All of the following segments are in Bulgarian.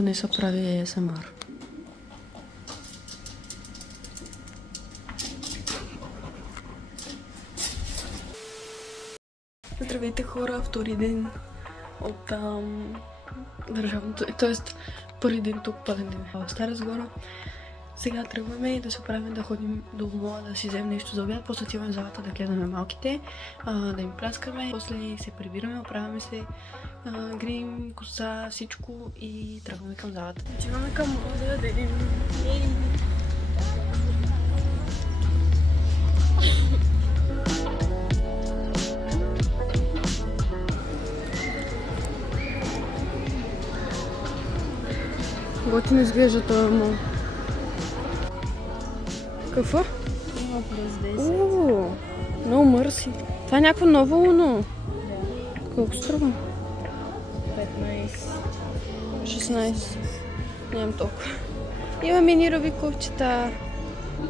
да не се прави ASMR. Здравейте хора, втори ден от държавното, т.е. първи ден тук, пълен ден в Стара Загора. Сега тръгваме да се оправим да ходим до мола да си вземем нещо за обяд, после отиваме в залата да гледаме малките, да им пляскаме, после се прибираме, оправяме се, грим, коса, всичко и тръгваме към залата. Отиваме към мола да видим. Готино изглежда този мол. Какво? Има плюс 10. Много мърси. Това е някакво ново луно. Колко струва? 15. 16. Нямам толкова. Има мини рубиковчета.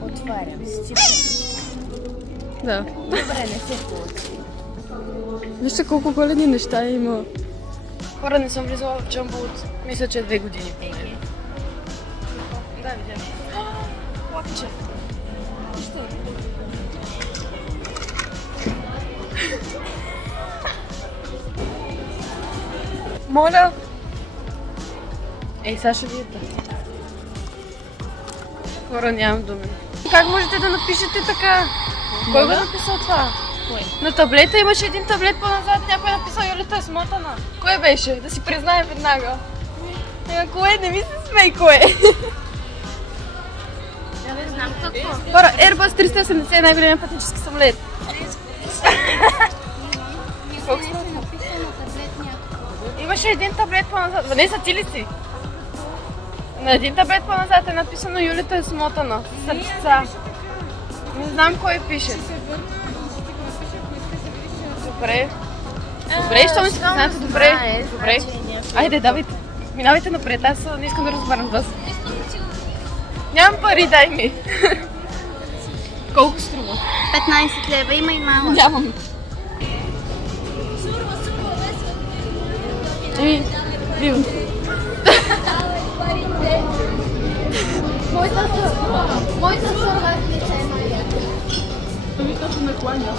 Отварям. Да. Добре, не се получи. Вижте колко големи неща има. Хора, не съм влизала в Джамбо от, мисля, че 2 години. Да, видям. Лапче. Вижте. Моля! Ей, сега ще видите. Хора, нямам думи. Как можете да напишете така? Кой го написал това? Кой? На таблета имаше един таблет по-назад, някой е написал Юлията е смотана. Кое беше? Да си признаем веднага. Кое? Не ми се смей, кое? Я не знам какво. Хора, Airbus 380 е най-големия пътнически самолет. Колко сте написал на таблет някакво? Имаше един таблет по-назад. Не са ти ли си? На един таблет по-назад е написано Юлията е смотана. Сърца. Не знам кой пише. Добре. Добре, що ми се признаете? Добре. Добре. Айде, давайте. Минавайте напред. Аз не искам да разговарям с вас. Нямам пари, дай ми. Колко струва? 15 лева, има и малък. Нямам. Вим. Моята сърва е лице Мария. Ами като накланя.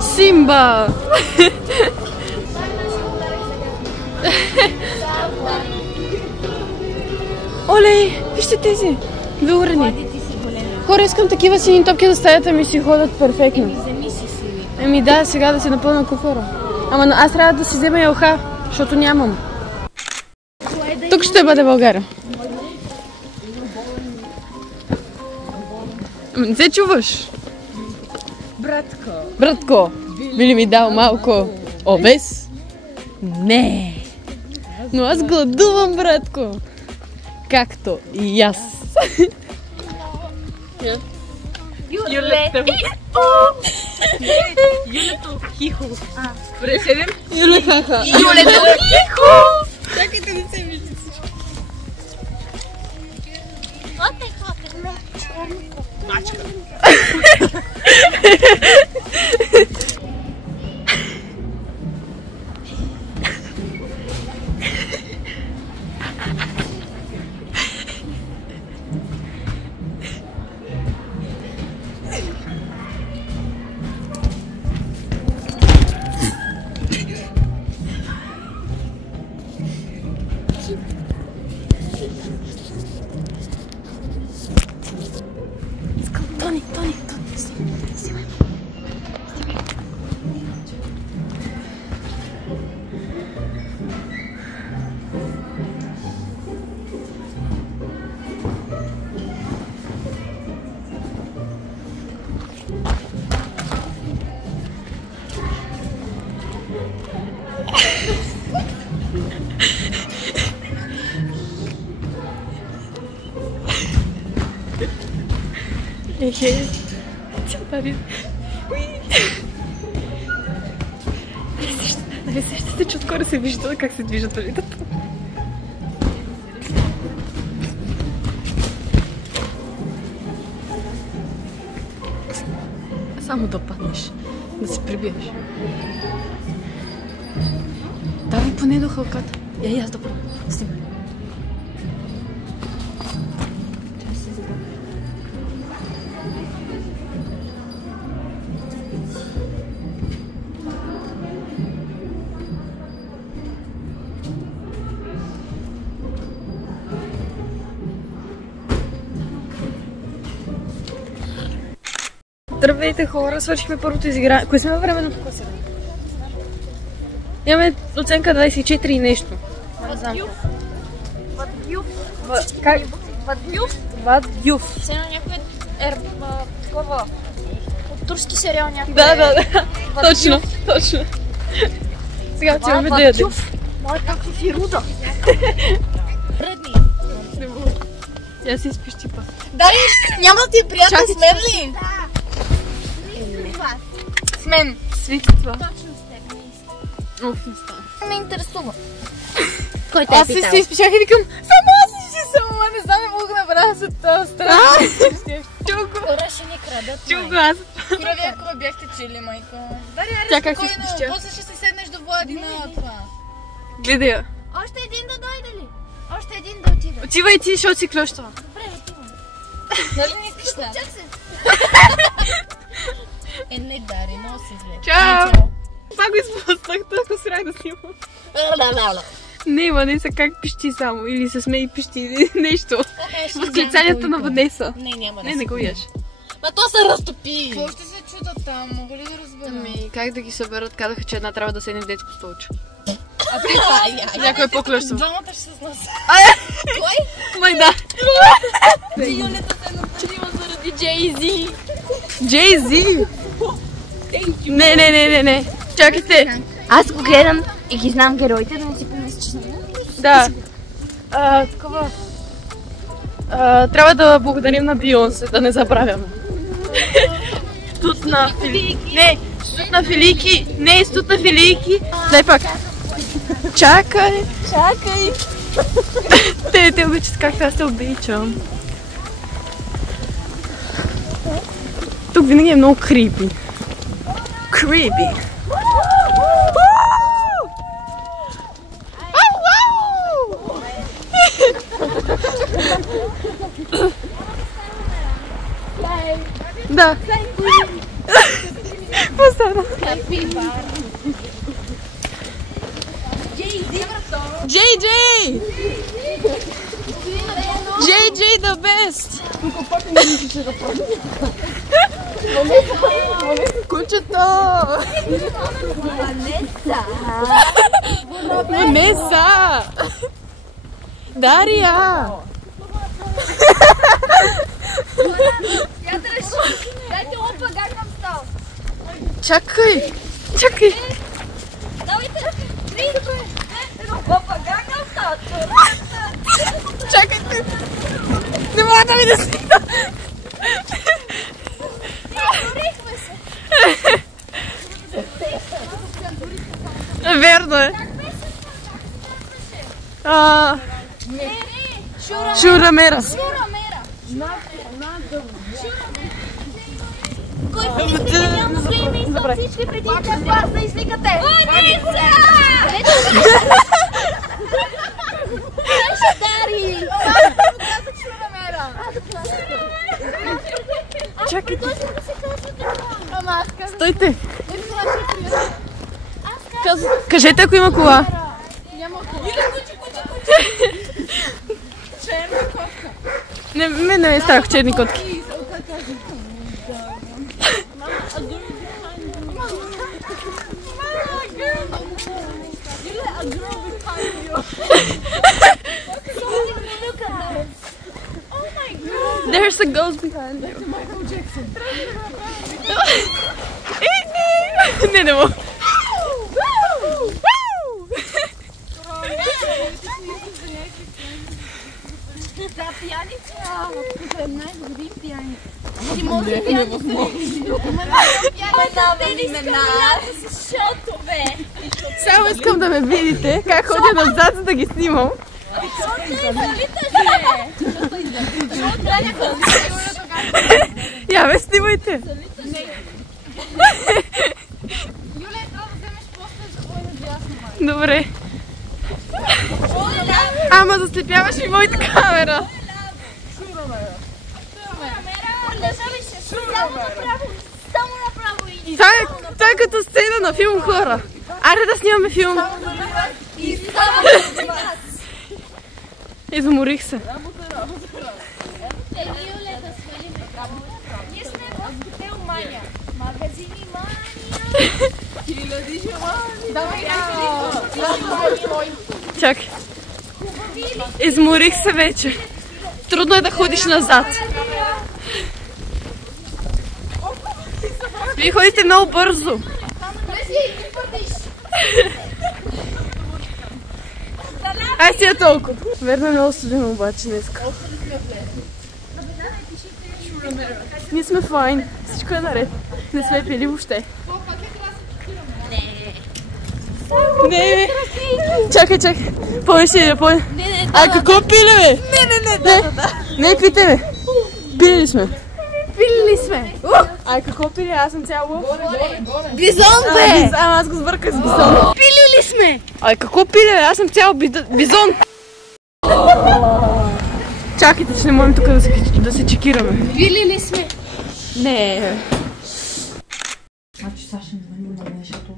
Симба! Олей, вижте тези! Две урени. Хора, искам такива сини топки за стаята ми си ходят перфектно. Вземи си сини. Еми да, сега да си напълна куфара. Ама аз трябва да си взема елха, защото нямам. Тук ще бъде България. Не се чуваш? Братко. Братко, би ли ми дал малко овес? Не. Но аз гладувам, братко. Както и аз. Юлето. Юлето хихо. Преседем? Юле хаха. Юлето хихо. Чакайте, не се вижда всичко. Мачка. Тони, Нали сещате, че отскоро се виждала как се движат толетата? Само да паднеш. Да се прибиеш. Давай поне до хълката. Я и аз да пробвам. Снимай. Здравейте хора, свършихме първото изиграние. Кое сме временното класиране? Имаме оценка 24 и нещо. Вадюв. Все едно някакъв такова от турски сериал някакъв. Да. Точно. Сега отиваме да ядем. Моя каква фируда. Предни. Тя си изпищи път. Дари, няма да ти е приятно с мен ли? С мен. Свикства. Точно с теб, не искам. Оф, не става. Ме интересува. Кой те е питал? Аз се изпишах и викам, само не знам, не мога да направя след това страна. Чуго. Хора ще ни крадат. Чуго, аз. Курави, ако ме бяхте чили, майко. Дари, Тя аре, как се спокойно. изпища? После ще се седнеш до Влади на това. Гледай я. Още един да дойде ли? Още един да отиде. Отивай ти, защото си клющава. Добре, отивам. Нали не искаш да? Чак се. Не, Дари, много си зле. Чао! Пак го изпуснах, толкова срях да снимам. Не, Ванеса как пищи само, или се смее и пищи, или нещо. Възклицанията на Ванеса. Няма да Не го яш. Ма то се разтопи. Какво ще се чуда там? Мога ли да разбера? Ами, как да ги съберат? Казаха, че една трябва да седне в детско столче. Някой е по-клющав. Двамата ще се снася. Кой? Май да. Юлята се напълнила заради Джей-Зи. Джей-Зи! Не. Чакайте. Аз го гледам и ги знам героите, да не си помислиш на мен. Да. Такова. Трябва да благодарим на Бионсе, да не забравяме. Студ на филийки. Не, студ на филийки. Не, студ на филийки. Дай пак. Чакай. Те обичат както аз те обичам. Тук винаги е много крипи. Крипи. Да. Постана. JJ! JJ the best! Кучето! Ванеса! Дария! Дайте опа, Gangnam Style. Чакай! Давайте. Опа, Gangnam Style. Чакайте! Не мога да ми да снимам! Верно е! Шура мера! Кой няма да има и всички преди клас да извикате. Ваница! Беше Дари! Чакайте! Стойте! Кажете, ако има кола. Не ме страх черни котки. There's a ghost behind you. Michael Jackson. Не мога. Да, пияница! Като е най-добри пияни. Ти може да пияница ли? Имена с шотове. Само искам да ме видите как ходя назад, за да ги снимам. Я ме снимайте. Добре. Ама заслепяваш ми моята камера. Това е като сцена на филм, хора. Айде да снимаме филм. Изморих се. Ние сме в хотел Маня. Магазини Маня. Хиляди желания. Чакай. Изморих се вече. Трудно е да ходиш назад. Вие ходите много бързо. Ай си е толкова. Верно е много студено обаче днеска. Ние сме файн. Всичко е наред. Не сме пили въобще. Не. Чакай. Помниш ли да помня? А какво пили, бе? Не, питай, бе. Пили ли сме? Ай, какво пили? Аз съм цяло. Бизон, бе! Ама аз го сбърках с бизон. Пили ли сме? Ай, какво пили, бе? Аз съм цяло бизон. Чакайте, че не можем тук да се чекираме. Пили ли сме? Не. Значи сега ще ми звъни много, защото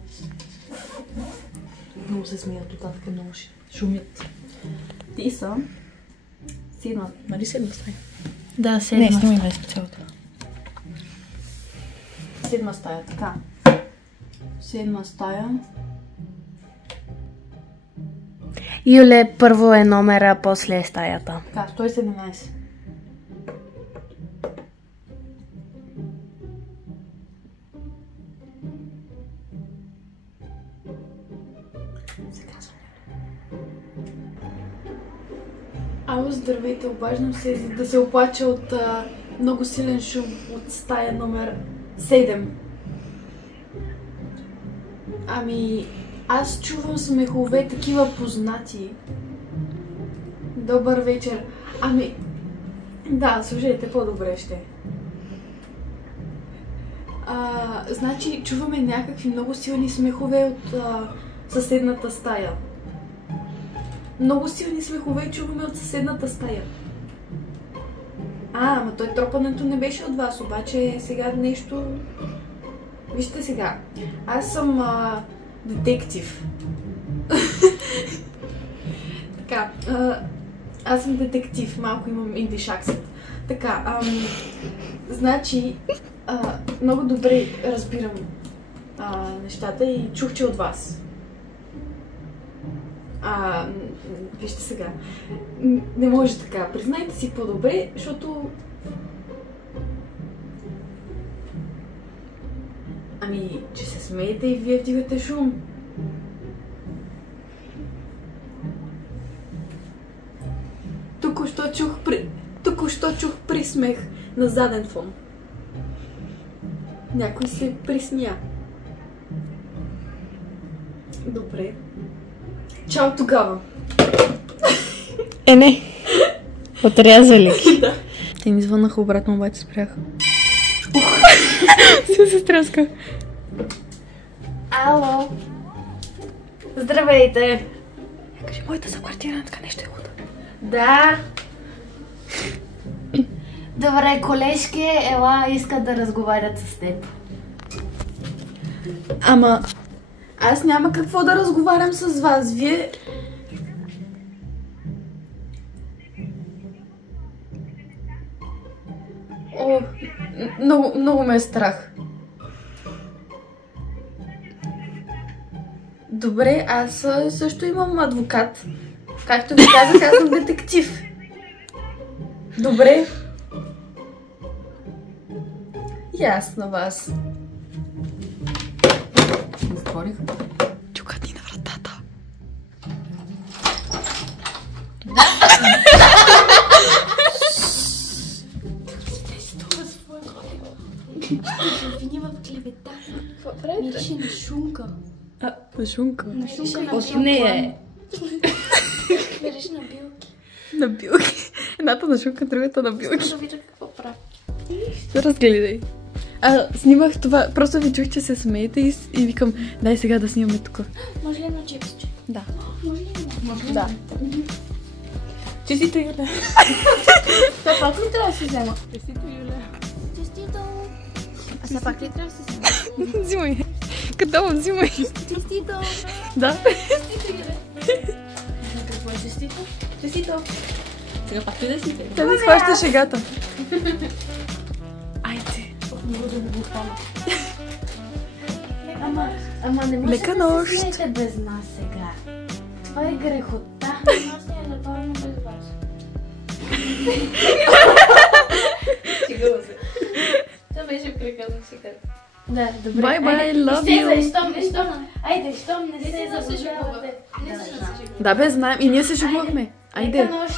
много се смеят от татък, много шумят. Ти са седна, нали седна стая? Да, седна. Не, снимай ме специалата. Седма стая, така. Седма стая. Юле, първо е номера, после е стаята. Така, 117. Ало, здравейте, обаждам се да се оплача от много силен шум от стая номер 7. Ами, аз чувам смехове такива познати. Добър вечер. Ами, да, слушайте, по-добре ще. Значи, чуваме някакви много силни смехове от съседната стая. Много силни смехове чуваме от съседната стая. Ама той тропането не беше от вас, обаче сега нещо... Вижте сега, аз съм детектив. Така, аз съм детектив, малко имам English accent. Така, значи, много добре разбирам нещата и чух, че от вас. Вижте сега, не може така, признайте си по-добре, защото... Ами, че се смеете и вие вдигате шум. Току-що чух присмех на заден фон. Някой се присмя. Добре. Чао тогава. Не. Отрязали. Да. Те ни звънаха обратно, обаче спряха. се стряска. Ало. Здравейте. Кажи, моята съквартирантка нещо е луда. Да. Добре, колежки, ела, искат да разговарят с теб. Ама, аз няма какво да разговарям с вас. Вие... О, много ме е страх. Добре, аз също имам адвокат. Както ви казах, аз съм детектив. Добре. И аз на вас. Отворих. Чукат ни на вратата. Вини в клевета. Мирише на шунка. На шунка? На шунка на От нея. Мирише на билки. На билки. Едната на шунка, другата на билки. Да видя какво прави. Разгледай. Снимах това, просто ви чух, че се смеете и викам, дай сега да снимаме тук. Може ли едно чипсче? Да. Може ли едно? Да. Честито, Юля. Това пак ли трябва да се взема? Честито, Юля. Честито! А сега пак ли трябва да се взема? Взимай. Къде взимай? Честито! Да. Честито, Юля! Какво е честито? Честито! Сега пак ли да си? Тя ми схваща шегата. Айде. Много да го хвана. Ама не може Лека да нощ. се смеете без нас сега. Това е грехота. Аз не е напълно без вас. Шегува се. Това беше прекрасно сега. Да, добре. Bye bye, love you. Айде, щом не се заблуждавате. Да бе, знаем. И ние се шегувахме. Айде. Лека нощ.